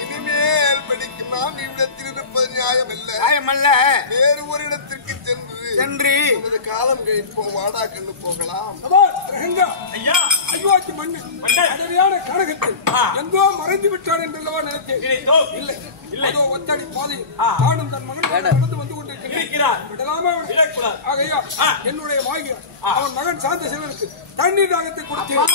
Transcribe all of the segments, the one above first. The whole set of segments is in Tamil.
இனிமேல் படிக்கும் நாம் இவ்விடத்தில் இருப்பது நியாயமல்ல. வேறு ஒரு இடத்திற்கு சென்று காலம் கழிப்போம். வாடா கண்டு போகலாம். அயோத்தி மன்னன் கழகத்தில் எங்கோ மறைந்து விட்டார் என்றல்லவா நினைத்தேன். இல்லை ஒத்தடி பாதையில் நானும் தன் மகன் நடந்து வந்து கொண்டிருக்கிறார். விடலாமா? ஆகையா என்னுடைய வாங்கி அவன் மகன் சாந்த சிவனுக்கு தண்ணீர் தாகத்தை கொடுத்தேன்.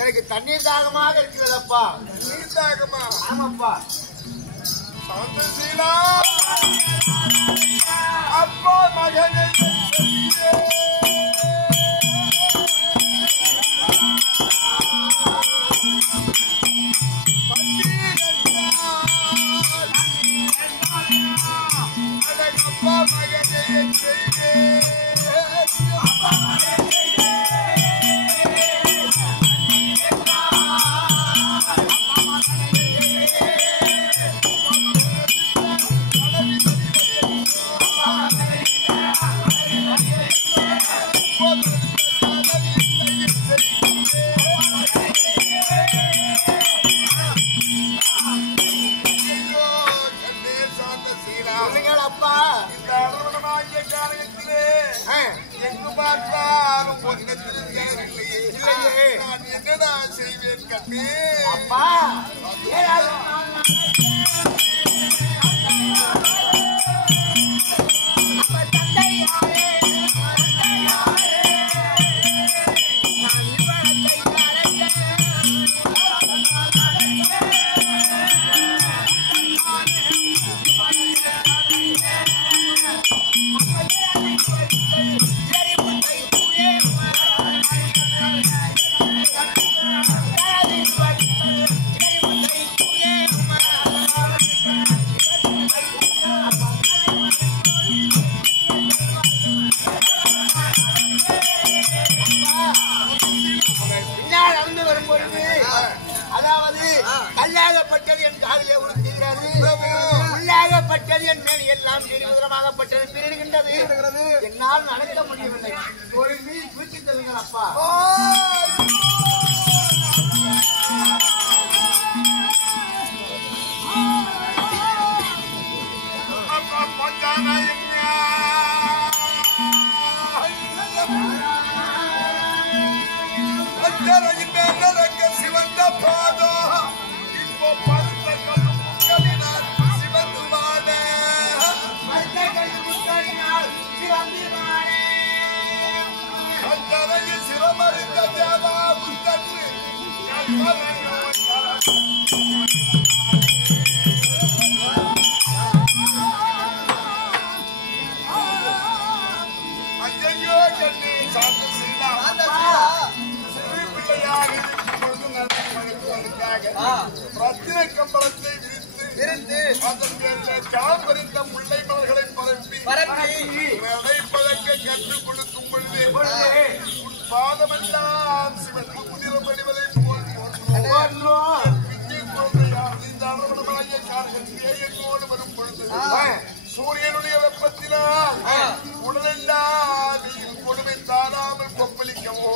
எனக்கு தண்ணீர் தாகமாக இருக்கிறதப்பா. நீர் தாகமா? ஆமாப்பா. அப்பா மகனே என்னடா செய்வேன் கண்ணே? அப்பா அதாவது கல்லாகப்பட்டது என் காலிலே உறுத்துகிறது, உள்ளாகப்பட்டது என் மேல் எல்லாம் விதமாகப்பட்டது பிரிடுகின்றது. என்னால் நடக்க முடியவில்லை. ஒரு மீன் தூக்கி தருங்கள் அப்பா. சிவந்த பாதம் இப்போ படுத்த கல்லுமுக்கலினால் சிவந்து வாழ கந்தரையில் சிவமறிந்த தேவா புத்தன்று ஐயோ கண்ணே சாந்த ரத்தின கம்பளத்தை விரித்து அதன் பேரில் கால் பறித்த முல்லை மலர்களை பரப்பி நடைப்பதற்க கற்றுக் கொடுக்கும் பொழுது பாதமெல்லாம் சிவன் குதிரை படிவதை போல் இந்த அரவணமாகிய காலத்தில் என்னோடு வரும் பொழுது சூரியனுடைய வெப்பத்தினால் உடலெல்லாம் கொடுமை தாராமல் கொப்பளிக்கவோ,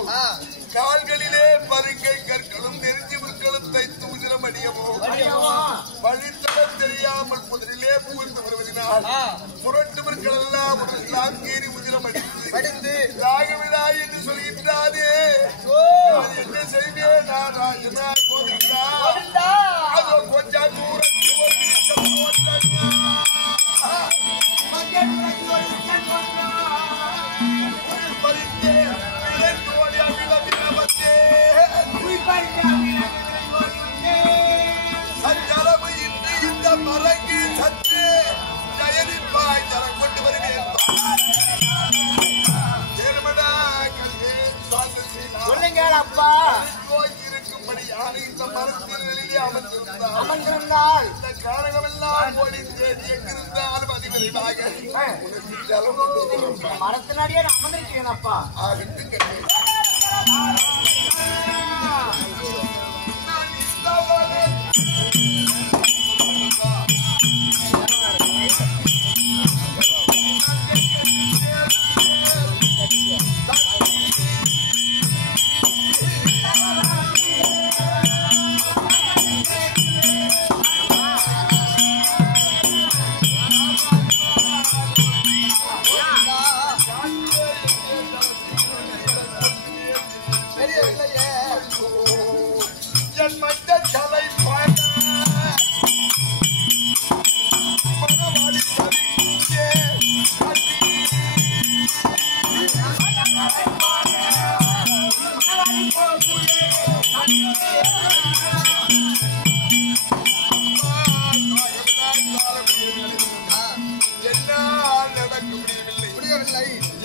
கால்களிலே பருங்கை கற்களும் நெருஞ்சி முற்களும் தைத்து உதிரம் அடியவோ, வழித்தடம் தெரியாமல் புகுந்து வருவதனால் புரட்டுவர்கள் எல்லாம் உடலாம் கீறி உதிரம் அடித்து ராகவிழா என்று சொல்கின்றாரே என்ன செய்வேன் நான் ராஜனா கோவிந்தா அதோ கொஞ்சம் தூரம் சஞ்சலமு இன்று இந்த மரங்கி சற்று ஜெயனிப்பாய் தரம் கொண்டு வருவேன் அப்பா இருக்கும்படி யாரு இந்த மரத்தின் வெளியே அமர்ந்திருந்தால் இந்த காரகமெல்லாம் ஓடி தேடி எங்கிருந்தாலும் அதிவிரைவாக மரத்தினடியே நான் அமர்ந்திருக்கேன் அப்பா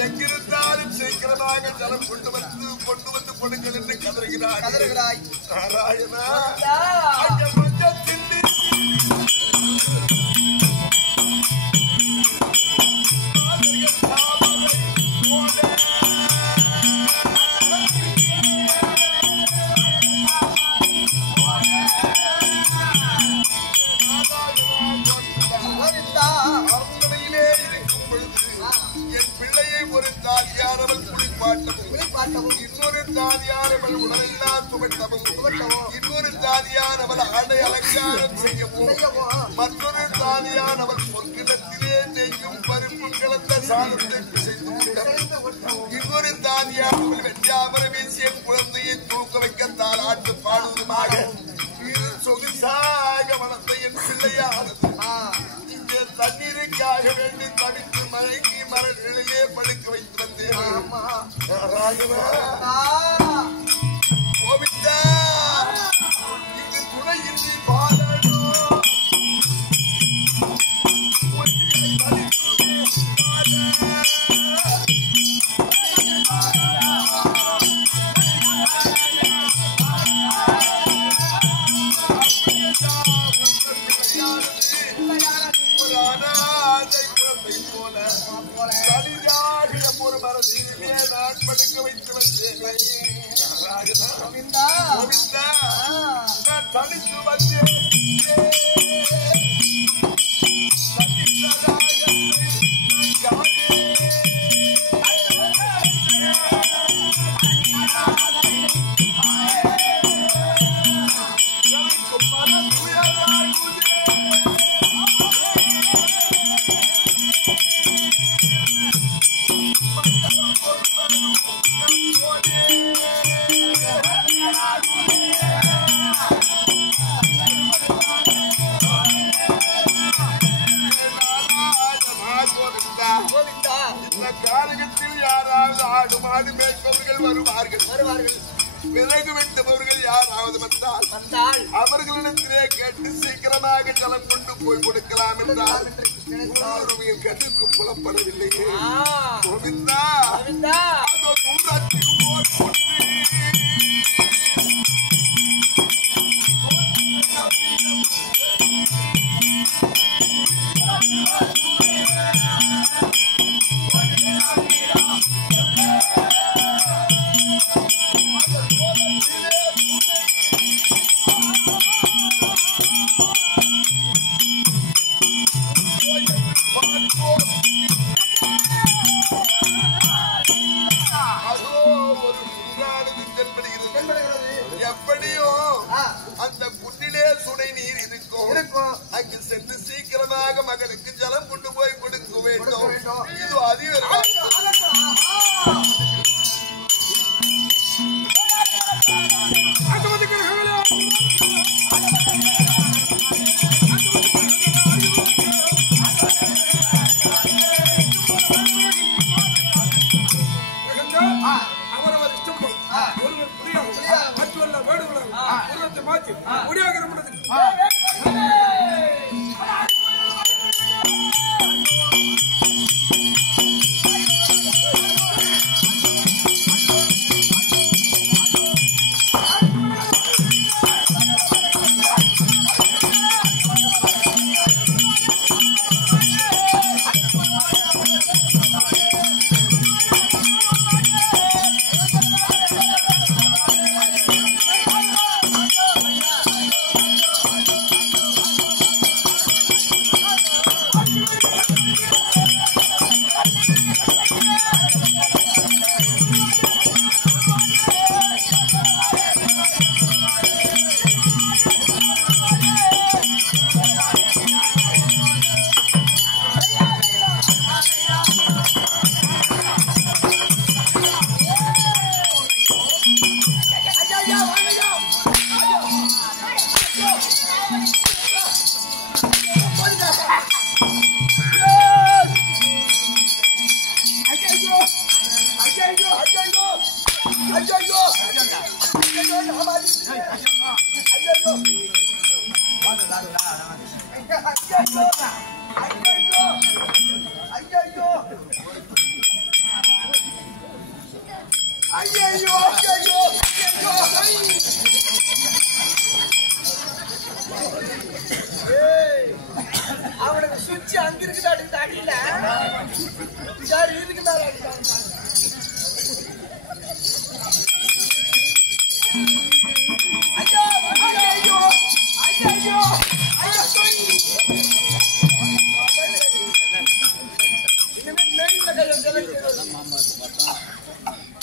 எங்கிருந்தாலும் சீக்கிரமாக ஜலம் கொண்டு வந்து கொடுங்கள் என்று கதறுகிறாய் நாராயணா என் பிள்ளையை ஒரு தாதியாரவள் குளிப்பாட்டவும் இன்னொரு தாதியாரவள் உடலெல்லாம் துவட்டவும் இன்னொரு தாதியாரவள் ஆடை அலங்காரம் செய்யவும் மற்றொரு தாதியாரவள் பொற்கிடத்திலே நெய்யும் பருப்பும் கலந்த சாதத்தை செய்து இன்னொரு தாதியாரவள் வெஞ்சாமர வீசிய குழந்தையை தூக்க வைக்க தாளாட்டு பாடுவதுமாக இது சொகுசாக வளர்ந்த என் பிள்ளையானது இங்கே தண்ணீருக்காக வேண்டி தவித்து மயங்கி மரங்களிலே படுக்க வைத்து வந்தேன் கோவிந்தா இங்கு துணையின்றி பாடோ நான் படுக்க வைத்து வந்தேன் நான் தனித்து வந்தேன் காலகத்தில் யாராவது ஆடு மாடு மேய்ப்பவர்கள் வருவார்கள் விறகு வெட்டுபவர்கள் யாராவது வந்தால் அவர்களிடத்திலே கேட்டு சீக்கிரமாக ஜலம் கொண்டு போய் கொடுக்கலாம் என்றால் கண்ணுக்கு புலப்படவில்லை கோவிந்தா எப்படியும் அந்த குன்னிலே சுனை நீர் இருக்கும் அங்கு சென்று சீக்கிரமாக மகளுக்கு இருக்கு முடியாக நம்மளுக்கு அவனுக்கு சுவிட்ச் அங்க இருக்குதாடி தாடியில சார் இதுக்கு மேல ஐயோ ஐயோ ஐயோ இனிமே மேல கையில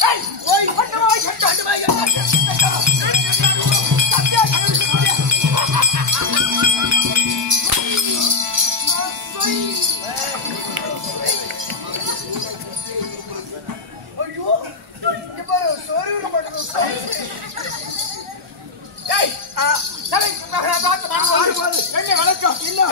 ஏய் ஓய் ஹட்டமாய் ஐயோ இங்க பாரு சோறு மட்டும் ஏய் சரி நான் பார்த்து மாடு என்ன வணக்கம் இல்ல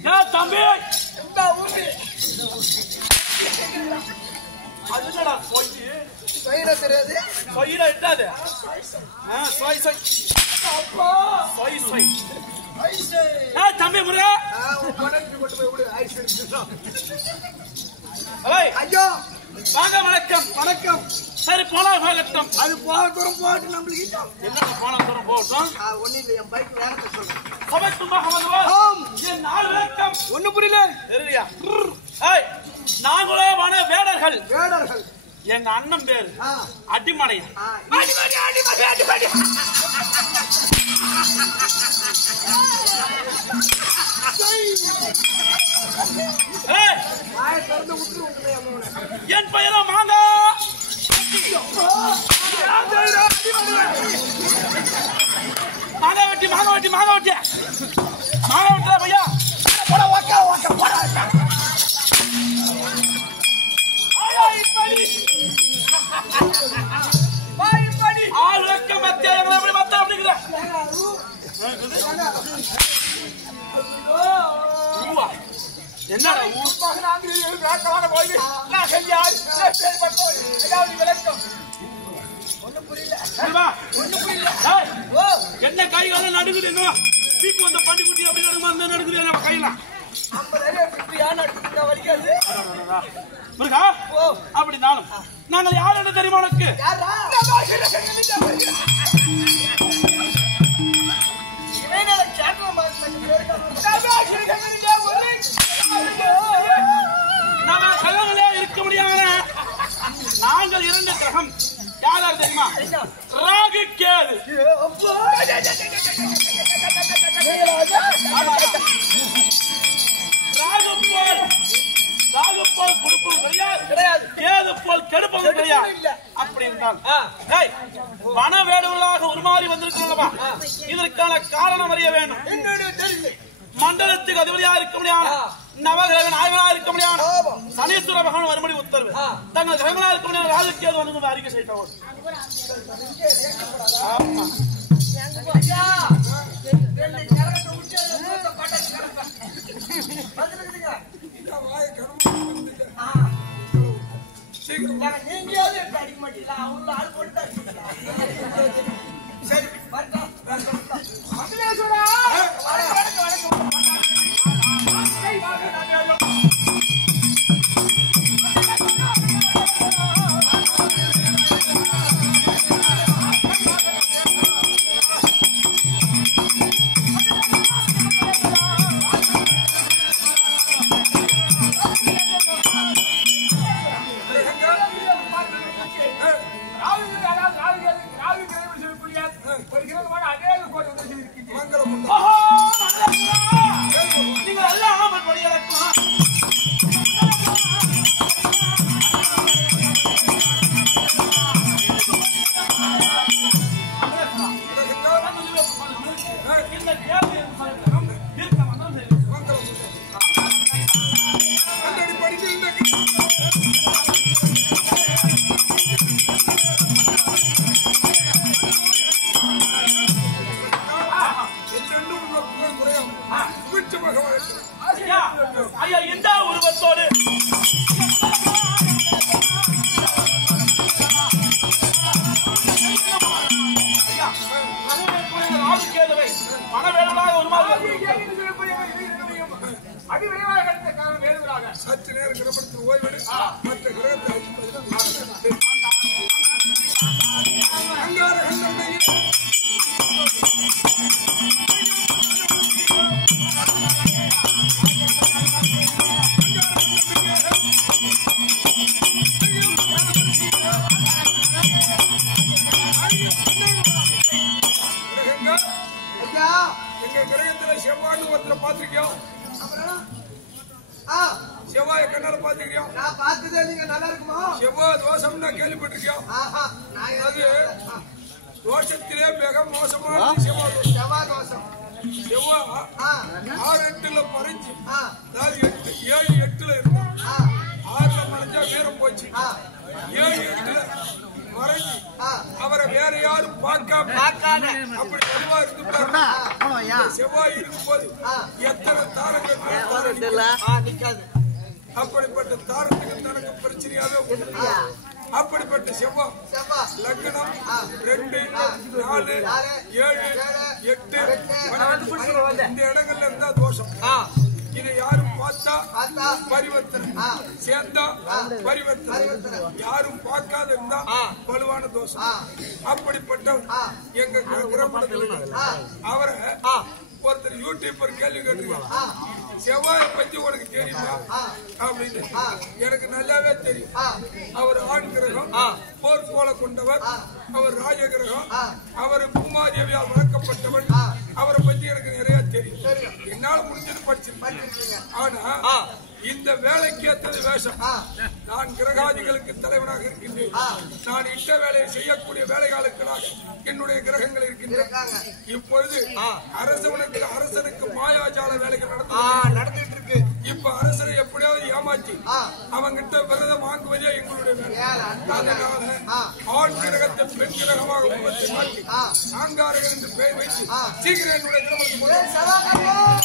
என்ன தம்பி அதுடா சொயிரா தெரியாது சொயிரா இட்டாது சொய் சொய் அப்பா சொய் சொய் தம்பி முருகா ஐயோ வாங்க வணக்கம் வணக்கம் சரி போனா போகட்டும். அது போக தூரம் போகட்டும் நம்மளுக்கு. என்ன போன தூரம் போகட்டும். ஒண்ணு இல்ல, என் பைக் வேகத்தை சொல்றேன். என் நாள் விளக்கம் ஒண்ணு புரியல. தெரியலையா? நாங்களே வன வேடர்கள். வேடர்கள். எங்க அண்ணன் பேரு அடிமடையன். என் பெயரோ மாங்கா. மாங்கா வெட்டி மாங்கா வெட்டி மாங்கா வெட்டி மாங்கா வெட்டுறா பையா. என்னடா என்ன கைகால நடுக்குது? வீட்டு வந்த பண்டிகுட்டி அப்படி நடுக்குது நம்ம கையில. அப்படினாலும் நாங்கள் யார் என்று தெரியுமா உனக்கு? இருக்க முடியாத நாங்கள் 2 கிரகம். யார் தெரியுமா? ராகு கேது. ராகு போல் கொடுப்பதும் கிடையாது, கேது போல் கெடுப்பதும் கிடையாது. அப்படி என்றால் வன வேடுகளாக உருமாறி வந்திருக்கிறோம். இதற்கான காரணம் அறிய வேண்டும். மண்டலத்துக்கு அதிபதியா இருக்க முடியாது, நவகிரக நாயகனா இருக்க முடியாது, சனீஸ்வர பகவான் வரும்படி உத்தரவு. தங்கள் கிரகங்களா இருக்க முடியாது. ராஜுக்கேது வந்து அறிக்கை செய்தவர். ஐயா எந்த உருவத்தோடு சற்று நேரம் கிடப்பட்டு ஓய்வெடு. மற்ற கிரகத்தை எங்க கிரகத்துல செவ்வாய்னு ஒருத்தர் பாத்திருக்கோம். செவ்வாய கண்ணால பாத்துக்கிறியோம். நான் பார்த்ததே நீங்க நல்லா இருக்குமா? செவ்வாய் தோஷம் நான் கேள்விப்பட்டிருக்கோம். அது தோஷத்திலே மிக மோசமான செவ்வாய் தோஷம். செவ்வாய் 6-8ல மறைஞ்சு, அதாவது 7-8ல இருக்கும். 6ல மறைஞ்சா வீரம் போச்சு. 7-8ல மறைஞ்சு அவரை வேற யாரும் பார்க்காம அப்படி செவ்வாய் இருந்து செவ்வாய் இருக்கும் போது எத்தனை தாரங்கள் நிக்காது. அப்படிப்பட்ட தாரத்துக்கு தனக்கு பிரச்சனையாவே அப்படிப்பட்ட செவ்வாய் லக்னம் 2, 4, 7, 8 இந்த இடங்கள்ல இருந்தா தோஷம். இதை யாரும் பார்த்தா பரிவர்த்தனை, சேர்ந்தா பரிவர்த்தனை, யாரும் பார்க்காத இருந்தா வலுவான தோஷம். அப்படிப்பட்டவர் எங்க கிரகத்தில் அவரை ஒருத்தர் யூடியூபர் கேள்வி கேட்டுருக்காங்க, செவ்வாயை பத்தி உனக்கு தெரியுமா அப்படின்னு. எனக்கு நல்லாவே தெரியும். அவர் ஆண் கிரகம், போர் போல கொண்டவர். அவர் ராஜ கிரகம். அவர் பூமாதேவியால் வளர்க்கப்பட்டவர். அவரை பத்தி எனக்கு நிறைய தெரியும். என்னால முடிஞ்சது படிச்சிருக்கீங்க. ஆனா இந்த வேலைக்கு ஏற்றது வேஷம். நான் கிரகாதிகளுக்கு தலைவனாக இருக்கின்றேன். நான் இட்ட வேலையை செய்யக்கூடிய வேலைகளுக்களாக என்னுடைய கிரகங்கள் இருக்கின்றன. இப்பொழுது அரசனுக்கு மாயாஜால வேலைகள் நடந்துட்டு இருக்கு. இப்ப அரசனை எப்படியாவது ஏமாற்றி அவங்கிட்ட விரதம் வாங்குவதே எங்களுடைய வேலை. அதனால ஆண் கிரகத்தை பெண் கிரகமாக உருவத்தை மாற்றி ஆங்காரகர் என்று பெயர் வைத்து சீக்கிரம் என்னுடைய கிரகத்துக்கு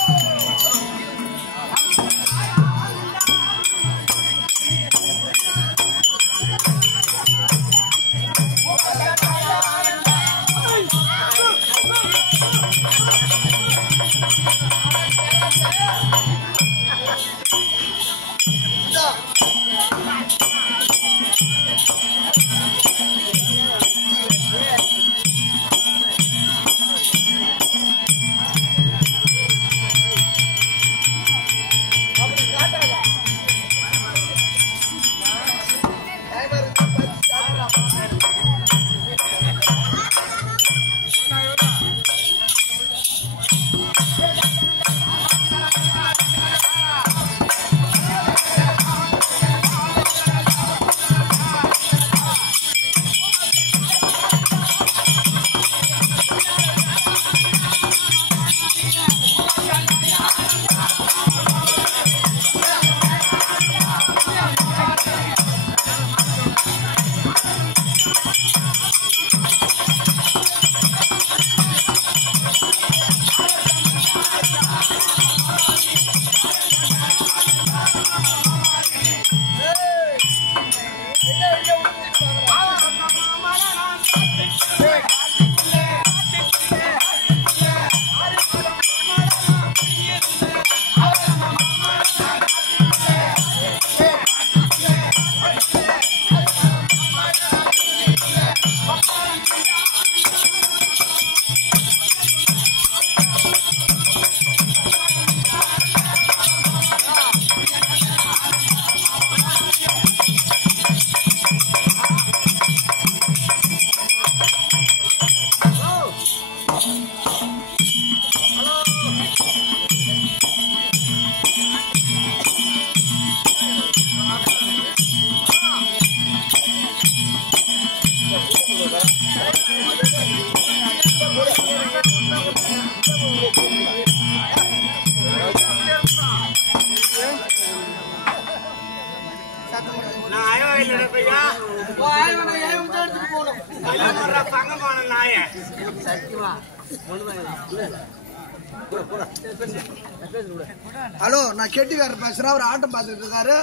ஹலோ, நான் கெட்டிக்காரர் பேசுறேன். அவர் ஆட்டம் பார்த்துட்டு இருக்காரு.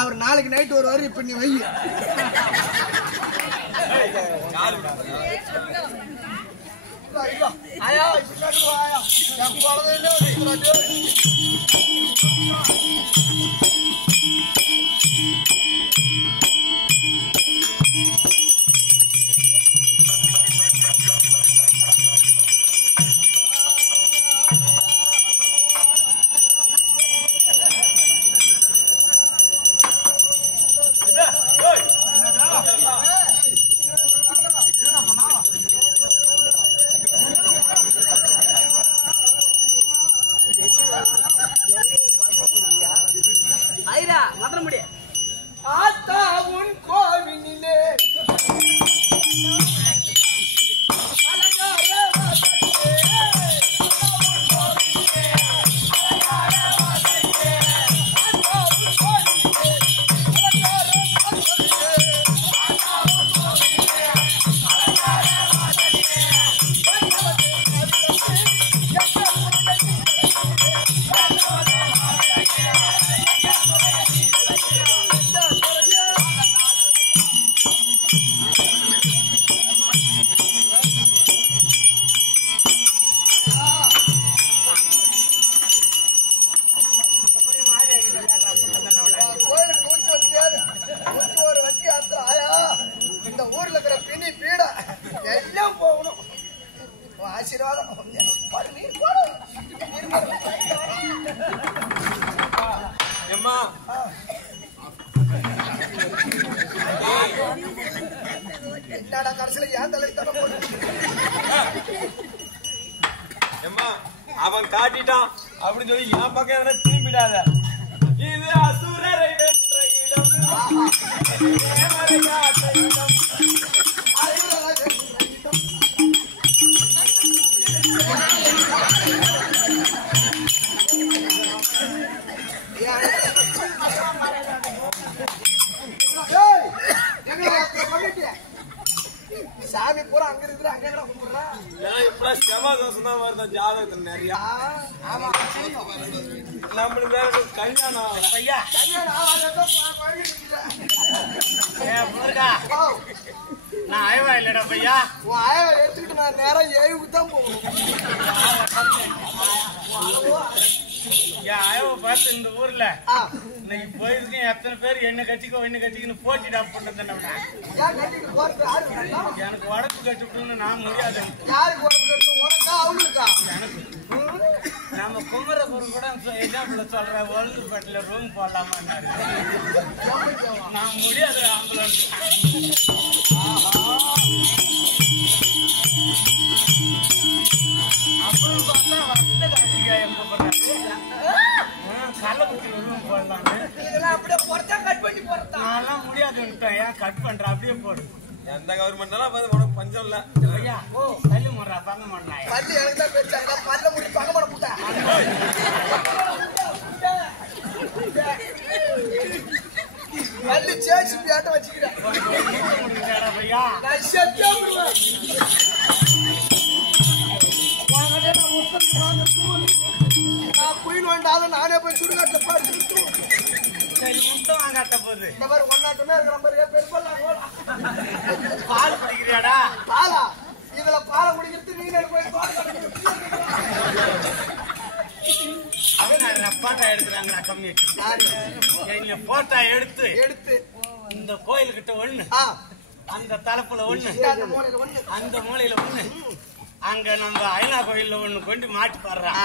அவர் நாளைக்கு நைட் வருவாரு. இப்ப நீ வை. ஏம்மா என்னடா கடைசியில ஏன் தலைத்தன போட்டு ஏம்மா அவன் காட்டிட்டான் அப்படின்னு சொல்லி என் பக்கம் எதனா திரும்பிடாத. இது அசுரரை வென்ற இடம், தேவரை காத்த இடம். சாமி பூரா அங்க இருக்கு அங்க கும்பிடுறான். இப்ப செவ்வாதோஷம் தான் வருது ஜாதகத்துல நிறைய. ஆமா நம்மளுக்கு வேற கல்யாணம் ஆகல. ஐயா கல்யாணம் ஆகாததான் நான் அயவா இல்லடா பையா. உன் ஆயவை எடுத்துக்கிட்டு நான் நேரம் ஏவுக்கு தான் போகணும். என் அயவை பார்த்து இந்த ஊர்ல இன்னைக்கு போயிருக்கேன். எத்தனை பேர் என்ன கட்சிக்குன்னு போச்சுடா பண்ண. ஏன் கட்டிட்டு போறது யாரு வேண்டாம்? எனக்கு வடக்கு கட்டுக்கணும்னு நான் முடியாது. யாருக்கு உடம்பு கட்டும்? உனக்கா அவங்களுக்கா? எனக்கு நம்ம குமரகுரு கூட எக்ஸாம்பிள் சொல்ற ஒழுங்கு பட்டில ரூம் போடலாமான்னாரு. நான் முடியாது ஆம்புலன்ஸ். அப்புறம் பார்த்தா வசந்த கார்த்திகா எங்க போறாரு கள்ளக்குட்டி ரூம் போடலான்னு. இதெல்லாம் அப்படியே பொறுத்தா கட் பண்ணி போறதா? நான்லாம் முடியாதுன்னுட்டேன். ஏன் கட் பண்ற அப்படியே போடு. எந்த கவர்மெண்ட்லாம் உனக்கு பஞ்சம் இல்ல. ஐயா தள்ளி முடுறா பங்க மாட்டேன். பள்ளி எனக்கு தான் பேச்சாங்க. பல்ல முடி பங்க பண்ண போட்டா பள்ளி சேச்சு ஆட்ட வச்சுக்கிறேன். பையா நான் செத்தே விடுவேன். நான் குயில் வேண்டாலும் நானே போய் சுடுகாட்ட பாட்டு சரி முட்டம் வாங்காட்ட போகுது. இந்த மாதிரி ஒன்னாட்டுமே இருக்கிற மாதிரி பெருப்பெல்லாம் பால் குடிக்கிறியாடா? பாலா இதுல பாலை குடிக்கிறது நீங்க போய் பால் குடிக்கிறது. அவன் போட்டா எடுக்கிறாங்களா கம்மிட்டு போட்டா எடுத்து எடுத்து இந்த கோயில்கிட்ட ஒண்ணு, அந்த தலப்புல ஒண்ணு, அந்த மூலையில ஒண்ணு, அங்க நம்ம ஐநா கோயில்ல ஒண்ணு கொண்டு மாட்டி பாடுறான்.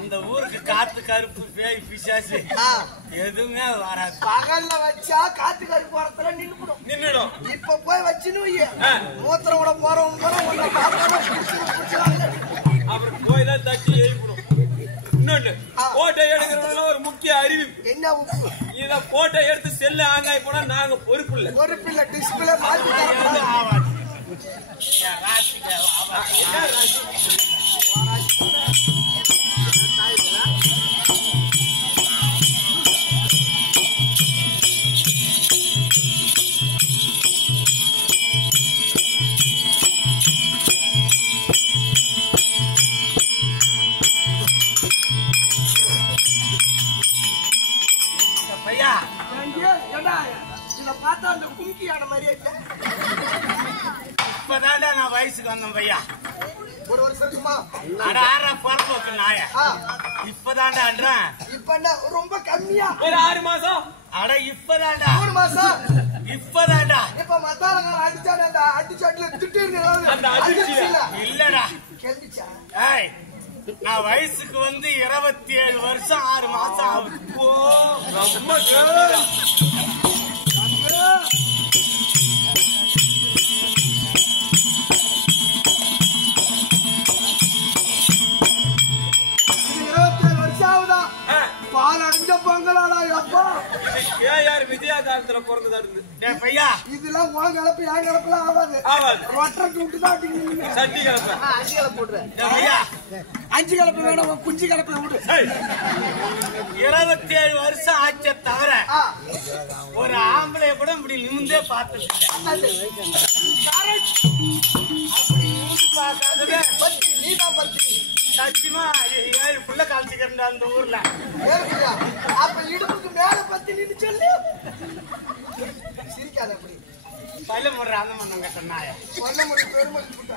இந்த ஊருக்கு காத்து கருப்பு பேய் பிசாசு எதுவுமே வராது. பகல்ல வச்சா காத்து கருப்பு போறதுல நின்னுடும். இப்ப போய் வச்சுன்னு மூத்திரம் கூட போறவங்க அப்புறம் கோயிலா தட்டி எழுப்பணும். இன்னொன்று போட்டோ எடுக்கிறதுல ஒரு முக்கிய அறிவிப்பு. என்ன உப்பு? இத போட்டோ எடுத்து செல்ல ஆங்காய் போனா நாங்க பொறுப்பு இல்ல. பொறுப்பு இல்ல. டிஸ்பிளே மாத்தி ஆவாது. பையா இத பார்த்தா அந்த கும்கியான மாதிரியே இல்ல. இப்பதான்டா நான் வயசுக்கு வந்தேன் பையா. ஒரு வருஷத்துமா ஆறா பொறப்போக்கு நாய இப்பதான்டான்றேன். இப்ப என்ன ரொம்ப கம்மியா? ஒரு 6 மாசம். அட இப்பதான்டா 3 மாசம். இப்பதான்டா. இப்ப மத்தாரங்க அடிச்சானே அந்த அடிச்சாட்ல திட்டிருங்க. அந்த அதிர்ச்சியில இல்லடா கேள்விச்சா? ஏய் நான் வயசுக்கு வந்து 27 வருஷம் 6 மாசம் ஆகுது. ரொம்ப கேள்விதான். பால் அடிஞ்ச பொங்கலாடா அப்பா. கேஆர் விஜயா காலத்துல பிறந்தது. பையா இதெல்லாம் உன் கலப்பு என் கலப்புலாம் ஆகாது. ரொட்டருக்கு விட்டு தான் அடிக்கணும். சட்டி கலப்ப 5 கலப்பு போடுறேன். பையா 5 கலப்பு வேணும். குஞ்சு கலப்புல விடு. 27 வருஷம் ஆச்ச தவிர ஒரு ஆம்பளை கூட இப்படி நிமிந்தே பார்த்தது நீதான் பத்தி சத்தியமா 7 புள்ள காலத்துக்கு அந்த ஊர்ல. அப்ப இடுப்புக்கு மேல பத்தி நின்று சொல்லு. சிரிக்காத அப்படி பல்ல முடுற அந்த மண்ணங்க சொன்னாய சொல்ல முடியும். பெருமதி போட்டா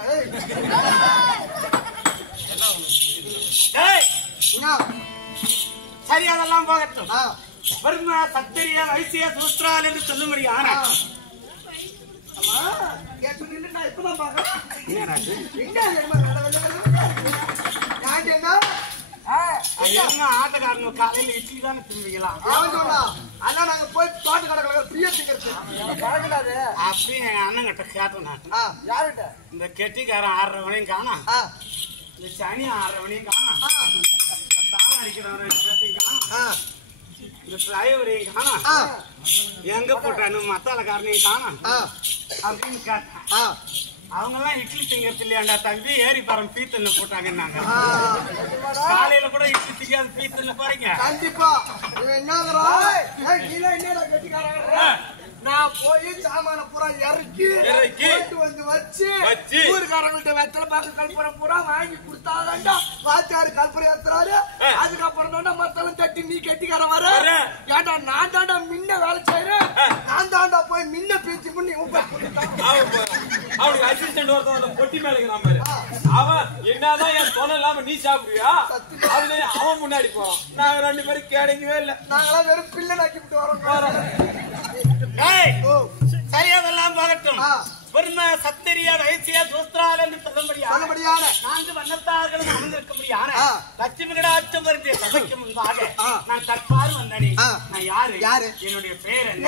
சரி அதெல்லாம் போகட்டும். வருமா சத்திரிய வைசிய சூத்ரால் என்று சொல்லும்படி ஆனா கேட்டு நின்று நான் இப்பதான் பாக்கிறேன். என்ன ஆட்டக்காரங்க காலையில இட்லி தானே தின்னுவீங்களா? அண்ணா நாங்க போய் தோட்ட கடை பிரியா திங்கிறது அப்படின்னு என் அண்ணன் கிட்ட கேட்டேன் நான். யாருகிட்ட? இந்த கெட்டிக்காரன் 6:30 மணியும் காணும், இந்த சனி 6:30 மணியும் காணும், இந்த தாளம் அடிக்கிறவன் காணும், இந்த டிரைவரையும் காணும், எங்க போட்டானு மத்தாலக்காரனையும் காணும் அப்படின்னு கேட்டேன். அவங்க எல்லாம் இட்லி திங்கிறது இல்லையாண்டா தம்பி, ஏரி பாரம் பீத்தன்னு போட்டாங்கன்னாங்க. காலையில கூட இட்லி திங்காது பீத்தன்னு போறீங்க. கண்டிப்பா நான் போய் சாமான பூரா இறக்கி வந்து வச்சு ஊருக்காரங்கள்ட்ட வெத்தலை பாக்கு கல்புரம் பூரா வாங்கி கொடுத்தாதாண்டா வாத்தியாரு கல்புரம் ஏத்துறாரு. அதுக்கப்புறம் தாண்டா மத்தளம் தட்டி நீ கெட்டிக்காரன் வர. ஏண்டா நான் தாண்டா மின்ன வேலை செய்யறேன், நான் தாண்டா போய் மின்ன பீச்சு பண்ணி அவனுக்கு அசிஸ்டன்ட் ஒருத்தன் பொட்டி மேல இருக்கிறான் பாரு, அவன் என்னதான் என் தொலை இல்லாம நீ சாப்பிடுவியா, அதுல அவன் முன்னாடி போறான். நாங்க 2 பேரும் கிடைக்கவே இல்லை, நாங்களாம் வெறும் பிள்ளை நாக்கிட்டு வரோம். சரியாதெல்லாம் போகட்டும். பெருமை சத்திரியா வயசியா தூஸ்திரால் என்று சொல்லும்படியான 4 வண்ணத்தார்களும் அமர்ந்திருக்கும்படியான லட்சுமி கடாட்சம் வருகிற சபைக்கு முன்பாக நான் தற்பாறு வந்தேன். நான் யாரு, என்னுடைய பேர் என்ன,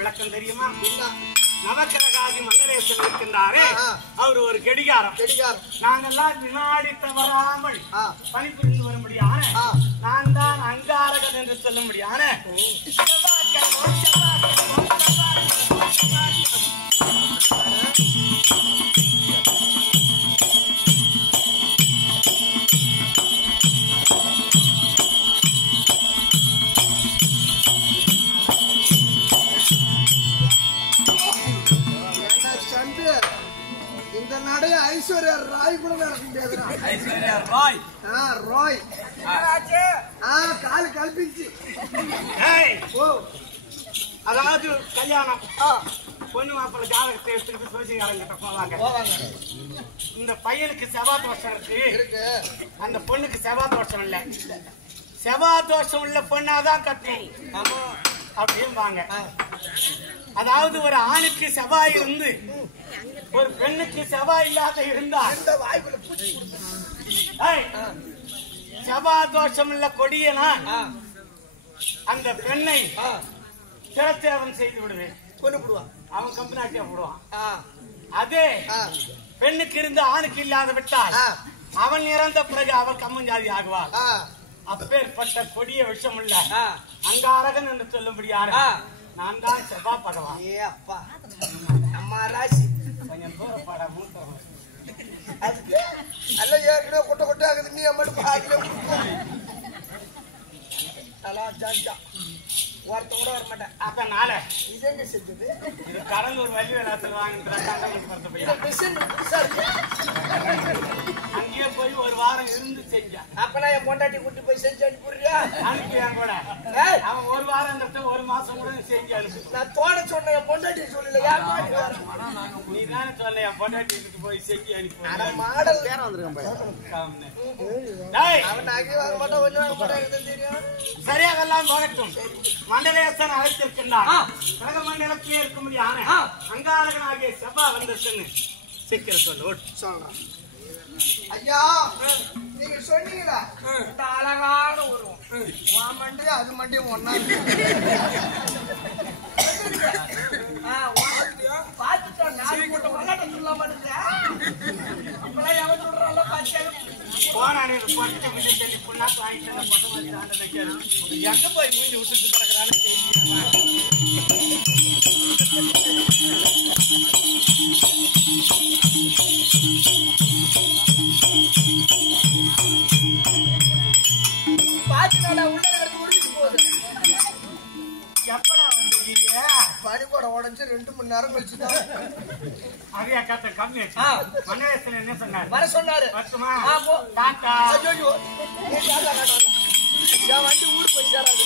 விளக்கம் தெரியுமா? நவக்கிரகாதி மண்டலேசன் இருக்கின்றாரே, அவர் ஒரு கெடிகாரம். நாங்கெல்லாம் வினாடி தவறாமல் பணிபுரிந்து வரும்படியான நான் தான் அங்காரகன் என்று சொல்லும்படியான இந்த நடைய ஐஸ்வர்யா ராய் கூட நடக்க முடியாது. ஐஸ்வர்யா ராய் ராய் காலு கல்பிச்சு. அதாவது கல்யாணம் பொண்ணு மாப்பிள்ள ஜாதகத்தை எடுத்துக்கிட்டு சோசியக்காரங்கிட்ட போவாங்க. இந்த பையனுக்கு செவ்வாய் தோஷம் இருக்கு, அந்த பொண்ணுக்கு செவ்வாய் தோஷம் இல்ல, செவ்வாய் தோஷம் உள்ள பொண்ணாதான் கட்டணும் அப்படிம்பாங்க. அதாவது ஒரு ஆணுக்கு செவ்வாய் இருந்து ஒரு பெண்ணுக்கு செவ்வாய் இல்லாத இருந்தா செவ்வாய் தோஷம் உள்ள கொடியனா அந்த பெண்ணை திரச்சேதம் செய்து விடுவேன், கொண்டு விடுவான், அவன் கம்பெனியா போடுவான். அதே பெண்ணுக்கு இருந்து ஆணுக்கு இல்லாத விட்டால் அவன் இறந்த பிறகு அவள் கம்மஞ்சாதி ஆகுவாள். அப்பேற்பட்ட கொடிய விஷம் உள்ள அங்காரகன் என்று சொல்லும்படியான நான் தான் செவ்வாய் பகவான். அப்பா அம்மா ராசி கொஞ்சம் தூரப்பட மூத்தவன் அல்ல ஏற்கனவே கொட்டை கொட்டை ஆகுது. நீ அம்மாட்டு ஒருத்த கூட வர மாட்டேன். அதனால இது எங்க செஞ்சது? இது கடலூர் வள்ளி வேளாத்துல வாங்கிட்டு அங்கேயே போய் ஒரு வாரம் இருந்து செஞ்சேன். அப்ப என் பொண்டாட்டி கூட்டி போய் செஞ்சு அனுப்பிடுறியா? அனுப்பியான் கூட அவன் ஒரு வாரம் ஒரு மாசம் கூட செஞ்சு அனுப்பி. நான் தோட சொன்னேன், என் பொண்டாட்டி சொல்லல. நீ தானே சொன்ன என் பொண்டாட்டி போய் செஞ்சு அனுப்பி. மாடல் அவன் அங்கே வர மாட்டான், கொஞ்சம் தெரியும். சரியாகலாம் போகட்டும். மண்டலேசன் அழைத்திருக்கின்றான். உலக மண்டலத்திலே இருக்க முடியாது அங்காரகன் ஆகிய செவ்வாய் வந்திருக்குன்னு சீக்கிரம் சொல்றான். ஐயா நீங்க சொன்னீங்களா இந்த அழகான உருவம் மண்டே அது மண்டே ஒன்னா பாத்துட்டோம். நான் போட்ட விளையாட்ட சொல்ல மாட்டேன். அப்பெல்லாம் எவன் சொல்றாங்க பாத்தியா? போனானே சொல்லி புண்ணா வாங்கிட்டு எங்க போய் மூஞ்சி விட்டுட்டு கிடக்குறான்னு பாத்துட்டா உள்ள முடிஞ்சு போகுது. எப்படா வந்தீங்க? பனிக்கூட உடஞ்சு 2 மணி நேரம் கழிச்சுதான். அதையா கத்த கம்மி மண்டலேசன் என்ன சொன்னாரு? வர சொன்னாரு. பத்துமா டாட்டா. ஐயோ என் வண்டி ஊர் போய் சேராது.